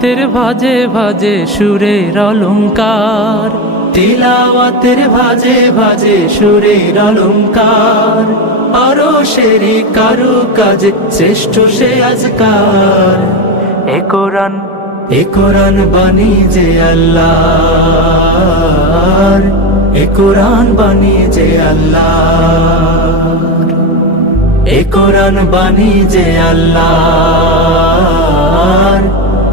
তিলাওয়াতের ভাজে ভাজে সুরের অলঙ্কার তিলাওয়াতের ভাজে ভাজে সুরের অলঙ্কার আরও সেরি কারু কাজে শ্রেষ্ঠ সে আজকার। এ কোরআন। এ কোরআন বাণী যে আল্লাহ এ কোরআন বাণী যে আল্লাহ এ কোরআন বাণী যে আল্লাহ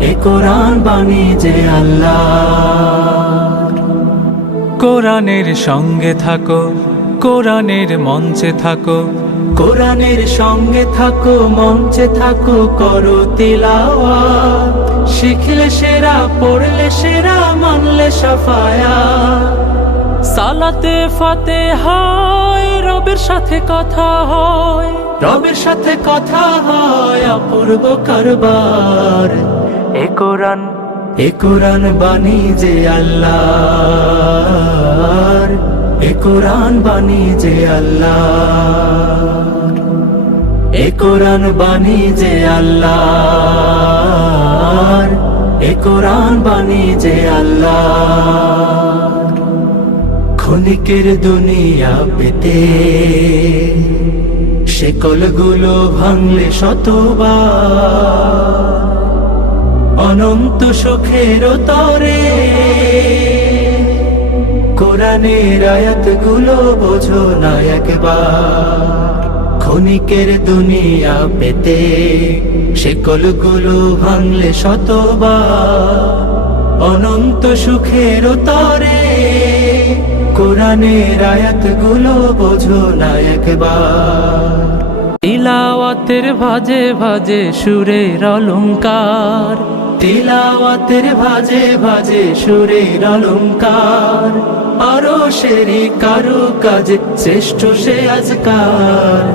এ কোরআন বাণী যে আল্লাহ কোরআনের সঙ্গে থাকো কোরআনের মঞ্চে থাকো। কোরআনের সঙ্গে থাকো মঞ্চে থাকো করো তিলাওয়াত। শিখলে সেরা পড়লে সেরা মানলে সাফায়া সালাতে ফাতে হয় রবের সাথে কথা হয়। রবের সাথে কথা হয় অপূর্ব কারবার। এ কোরআন, এ বাণী যে আল্লাহ এ কোরআন বাণী যে আল্লাহ এ কোরআন বাণী যে আল্লাহ এ কোরআন বাণী যে আল্লাহ ক্ষণিকের দুনিয়া পেতে শেকলগুলো ভাঙলে শতবার। সুখের তরে। কোরআনের আয়াতগুলো বোঝো না একবার। ক্ষণিকের দুনিয়া পেতে শেকলগুলো ভাঙলে শতবার। অনন্ত সুখের তরে কোরআনের আয়াতগুলো বোঝো না একবার। তিলাওয়াতের ভাজে ভাজে সুরের অলঙ্কার তিলাওয়াতের ভাজে ভাজে সুরের অলঙ্কার আরও সেরি কারু কাজে শ্রেষ্ঠ সে আজকার।